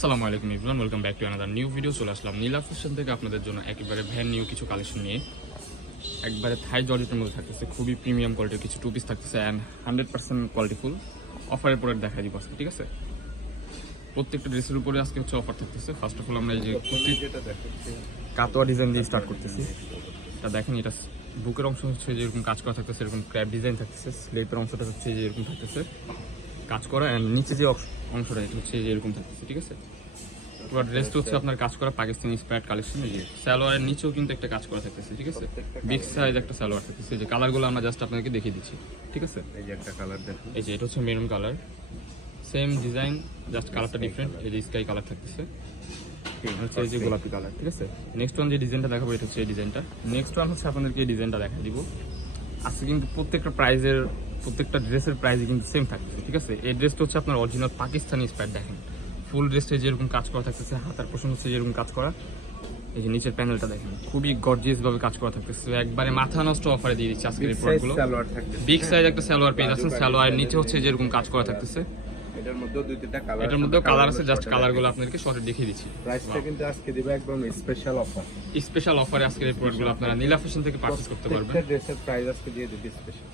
আসসালামু আলাইকুম everyone, welcome back to another new video. চলে আসলাম নীলা ফ্যাশন থেকে আপনাদের জন্য একেবারে ভ্যান নিউ কিছু কালেকশন নিয়ে। একবারে থাই জর্জেটের মধ্যে থাকতেছে, খুবই প্রিমিয়াম কোয়ালিটির কিছু টু পিস থাকতেছে অ্যান্ড 100% কোয়ালিটিফুল অফারের পরে দেখা দিব আজকে, ঠিক আছে? প্রত্যেকটা ড্রেসের উপরে আজকে হচ্ছে অফার থাকতেছে। ফার্স্ট অফ অল আমরা এই যে কাতোয়া ডিজাইন দিয়ে স্টার্ট করতেছি। এটা দেখেন, এটা বুকের অংশ হচ্ছে যেরকম কাজ করা থাকতেছে, এরকম ক্র্যাপ ডিজাইন থাকতেছে। স্লিপের অংশটা হচ্ছে যে এরকম থাকতেছে কাজ করা, অ্যান্ড নিচে যে অংশটা এটা হচ্ছে যে এরকম থাকতেছে, ঠিক আছে? পুরো ড্রেসটা হচ্ছে আপনার কাজ করা পাকিস্তানি ইন্সপায়ার্ড কালেকশন। এই যে সালোয়ারের নিচেও কিন্তু একটা কাজ করা থাকতেছে, ঠিক আছে? বিগ সাইজ একটা সালোয়ার থাকতেছে। যে কালারগুলো আমরা জাস্ট আপনাকে দেখিয়ে দিচ্ছি, ঠিক আছে? এই যে একটা কালার দেখুন, এই যে এটা হচ্ছে maroon colour, same design, just কালারটা ডিফারেন্ট। এই যে স্কাই কালার থাকতেছে, হচ্ছে এই যে গোলাপি কালার, ঠিক আছে? নেক্সট ওয়ান যে ডিজাইনটা দেখাবো এটা হচ্ছে এই ডিজাইনটা। নেক্সট ওয়ান হচ্ছে আপনাদেরকে এই ডিজাইনটা দেখা দিব। আজকে কিন্তু প্রত্যেকটা ড্রেসের প্রাইস কিন্তু সেম থাকতেছে, ঠিক আছে? এই ড্রেসটা হচ্ছে আপনার অরিজিনাল পাকিস্তানি ইন্সপায়ার্ড। দেখেন ফুল ড্রেসটা যেরকম কাজ করা থাকতেছে, হাতার পোর্শন হচ্ছে যেরকম কাজ করা। এই যে নিচের প্যানেলটা দেখেন, খুবই গর্জিয়াস ভাবে কাজ করা থাকতেছে। একবারে মাথা নষ্ট অফারে দিয়ে দিচ্ছে আজকের এই প্রোডাক্টগুলো। বিগ সাইজ একটা সালোয়ার পেয়ে যাচ্ছেন, সালোয়ারের নিচে হচ্ছে যেরকম কাজ করা থাকতেছে। এটার মধ্যেও দুই তিনটা কালার, এটার মধ্যেও কালার আছে, জাস্ট কালারগুলো আপনাদেরকে শর্টে দেখিয়ে দিচ্ছি। প্রাইসটা কিন্তু আজকে দিবে একদম স্পেশাল অফার। স্পেশাল অফারে আজকের এই প্রোডাক্টগুলো আপনারা নীলা ফ্যাশন থেকে পারচেজ করতে পারবেন। প্রত্যেকটা ড্রেসের প্রাইস আজকে দিয়ে দিবে স্পেশাল।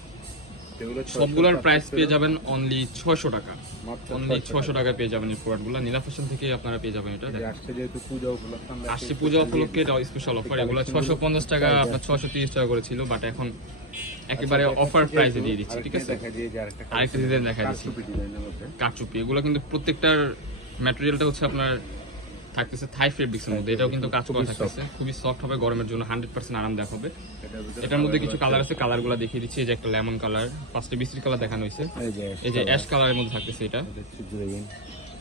এগুলো সবগুলোর প্রাইস পেয়ে যাবেন অনলি 600 টাকা। মাত্র অনলি 600 টাকায় পেয়ে যাবেন এই প্রোডাক্টগুলো। নীলা ফ্যাশন থেকে আপনারা পেয়ে যাবেন এটা। আজকে যেহেতু পূজা উপলক্ষে আমরা আসছে পূজা উপলক্ষে এটা স্পেশাল অফার। এগুলো 650 টাকা, আপনার 630 টাকা করে ছিল, বাট এখন একেবারে অফার প্রাইসে দিয়ে দিচ্ছি, ঠিক আছে? দেখা যায় যে আরেকটা ডিজাইন দেখা দিচ্ছি, ডিজাইনের মধ্যে কারচুপি। এগুলো কিন্তু প্রত্যেকটার ম্যাটেরিয়ালটা হচ্ছে আপনার থাকতেছে থাই ফেব্রিক্সের মধ্যে। এটাও কিন্তু কাজ করা থাকতেছে, খুবই সফট হবে, গরমের জন্য 100% আরামদায়ক হবে। এটার মধ্যে কিছু কালার আছে, কালারগুলো দেখিয়ে দিচ্ছি। এই যে একটা লেমন কালার, ফার্স্টে বিস্কিট কালার দেখানো হয়েছে। এই যে অ্যাশ কালারের মধ্যে থাকতেছে এটা।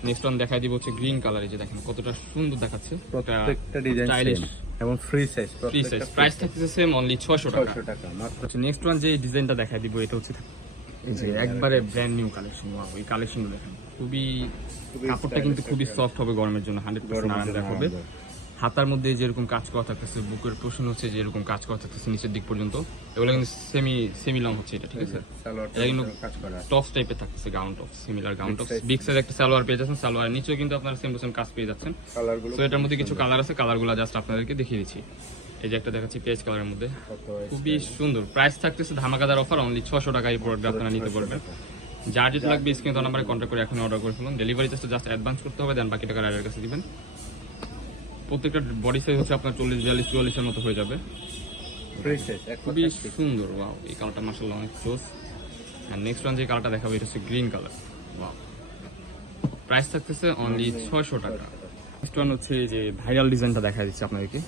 নেক্সট ওয়ান দেখাই দিব হচ্ছে গ্রিন কালার। এই যে দেখেন কতটা সুন্দর দেখাচ্ছে, প্রত্যেকটা ডিজাইন স্টাইলিশ এবং ফ্রি সাইজ। প্রাইস থাকতেছে সেম অনলি 600 টাকা। 600 টাকা মাত্র। নেক্সট ওয়ান যে ডিজাইনটা দেখাই দিব এটা হচ্ছে এই যে একবারে ব্র্যান্ড নিউ কালেকশন। ওয়াও, এই কালেকশনগুলো দেখেন, খুবই কাপড়টা কিন্তু খুবই সফট হবে, গরমের জন্য 100% আরামদায়ক হবে। হাতার মধ্যে যেরকম কাজ করা থাকতেছে, বুকের পোর্শন হচ্ছে যেরকম কাজ করা থাকতেছে নিচের দিক পর্যন্ত। এগুলো কিন্তু সেমি লং হচ্ছে এটা, ঠিক আছে? এটা কিন্তু টপস টাইপের থাকতেছে, gown tops, similar gown tops. Big size একটা সালোয়ার পেয়ে যাচ্ছেন, সালোয়ারের নিচেও কিন্তু আপনারা সেম টু সেম কাজ পেয়ে যাচ্ছেন। তো এটার মধ্যে কিছু কালার আছে, কালারগুলো জাস্ট আপনাদেরকে দেখিয়ে দিচ্ছি। এই যে একটা দেখাচ্ছি পেজ কালারের মধ্যে, খুবই সুন্দর। প্রাইস থাকতেছে ধামাকাদার অফার, অনলি 600 টাকা এই প্রোডাক্ট আপনারা নিতে পারবেন। যার যেটা লাগবে স্ক্রিনে নাম্বারে কন্ট্যাক্ট করে এখন অর্ডার করে ফেলুন। ডেলিভারি চার্জটা জাস্ট অ্যাডভান্স করতে হবে, দেন বাকি টাকা রাইডার কাছে দিবেন। প্রত্যেকটা বডি সাইজ হচ্ছে আপনার 40, 42, 44 এর মতো হয়ে যাবে। খুবই সুন্দর। ওয়াও, এই কালারটা মাশাআল্লাহ অনেক জোস। আর নেক্সট ওয়ান যে কালারটা দেখাবো এটা হচ্ছে গ্রিন কালার। ওয়াও, প্রাইস থাকতেছে অনলি 600 টাকা। নেক্সট ওয়ান হচ্ছে এই যে ভাইরাল ডিজাইনটা দেখা দিচ্ছে আপনাদেরকে,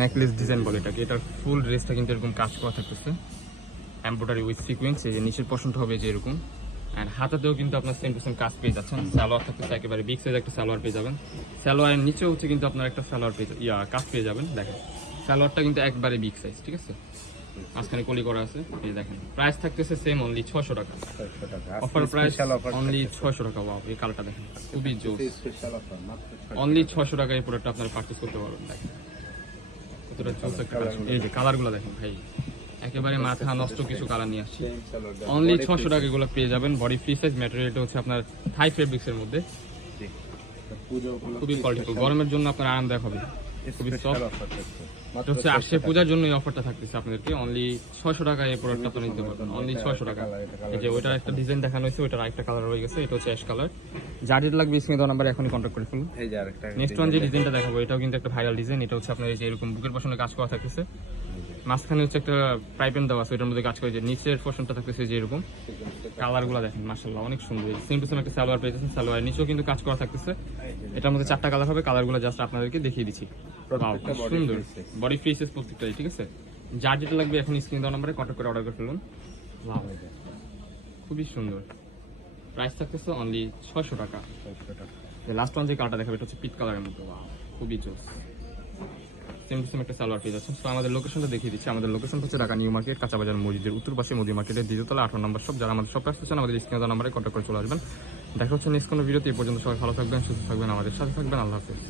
নেকলেস ডিজাইন বলে এটাকে। এটার ফুল ড্রেসটা কিন্তু এরকম কাজ করা থাকতেছে, এমব্রয়ডারি উইথ সিকোয়েন্স। এই যে নিচের পোর্শনটা হবে যে এরকম, অ্যান্ড হাতাতেও কিন্তু আপনার সেম টু সেম কাজ পেয়ে যাচ্ছেন। সালোয়ার থাকতেছে একেবারে বিগ সাইজ একটা সালোয়ার পেয়ে যাবেন। সালোয়ারের নিচেও হচ্ছে কিন্তু আপনার একটা সালোয়ার কাজ পেয়ে যাবেন। দেখেন সালোয়ারটা কিন্তু একবারে বিগ সাইজ, ঠিক আছে? মাঝখানে কলি করা আছে। এই দেখেন প্রাইস থাকতেছে সেম অনলি 600 টাকা। অফার প্রাইস অনলি 600 টাকা। ওয়াও, এই কালারটা দেখেন, খুবই জোস। অনলি 600 টাকা এই প্রোডাক্টটা আপনারা পারচেজ করতে পারবেন। দেখেন কতটা জোস একটা কালেকশন। এই যে কালারগুলো দেখেন ভাই, একেবারে মাথা নষ্ট কিছু কালার নিয়ে আসছে। অনলি 600 টাকা এগুলো পেয়ে যাবেন। বডি ফ্রি সাইজ, ম্যাটেরিয়ালটা হচ্ছে আপনার থাই ফেব্রিক্সের মধ্যে, খুবই কোয়ালিটিফুল, গরমের জন্য আপনার আরামদায়ক হবে, খুবই সফট। হচ্ছে আসছে পূজার জন্য এই অফারটা থাকতেছে আপনাদেরকে। অনলি 600 টাকা এই প্রোডাক্টটা আপনারা নিতে পারবেন, অনলি 600 টাকা। এই যে ওইটার একটা ডিজাইন দেখানো হয়েছে, ওইটার আরেকটা কালার রয়ে গেছে, এটা হচ্ছে অ্যাশ কালার। যার যেটা লাগবে স্ক্রিনে দেওয়া নাম্বারে এখনই কন্ট্যাক্ট করে ফেলুন। নেক্সট ওয়ান যে ডিজাইনটা দেখাবো এটাও কিন্তু একটা ভাইরাল ডিজাইন। এটা হচ্ছে আপনার এই যে এরকম বুকের পশনে কাজ করা থাকতেছে, মাঝখানে হচ্ছে একটা পাইপেন দেওয়া আছে, ওইটার মধ্যে কাজ করে। যে নিচের পোর্শনটা থাকতেছে যে এরকম, কালারগুলো দেখেন মাশাআল্লাহ অনেক সুন্দর। সেম টু সেম একটা সালোয়ার পেয়ে যাচ্ছেন, সালোয়ারের নিচেও কিন্তু কাজ করা থাকতেছে। এটার মধ্যে 4টা কালার হবে, কালারগুলো জাস্ট আপনাদেরকে দেখিয়ে দিচ্ছি। সুন্দর বডি ফ্রি সাইজ প্রত্যেকটাই, ঠিক আছে? যার যেটা লাগবে এখন স্ক্রিন দেওয়া নাম্বারে কন্ট্যাক্ট করে অর্ডার করে ফেলুন। খুবই সুন্দর। প্রাইস থাকতেছে অনলি 600 টাকা। লাস্ট ওয়ান যে কালারটা দেখাবে এটা হচ্ছে পিট কালারের মধ্যে। খুবই জোস। সেম টু সেম একটা সালোয়ার পেয়ে যাচ্ছেন। তো আমাদের লোকেশনটা দেখিয়ে দিচ্ছি। আমাদের লোকেশন হচ্ছে ঢাকা নিউ মার্কেট, কাঁচাবাজার মসজিদের উত্তর পাশে, মোদি মার্কেটের দ্বিতীয়তলা 18 নম্বর শপ। যারা আমাদের শপে আসতেছেন আমাদের স্ক্রিনে দেওয়া নাম্বারে কন্ট্যাক্ট করে চলে আসবেন। দেখা হচ্ছে নেক্সট কোনো ভিডিওতে। এই পর্যন্ত সবাই ভালো থাকবেন, সুস্থ থাকবেন, আমাদের সাথে থাকবেন। আল্লাহ হাফেজ।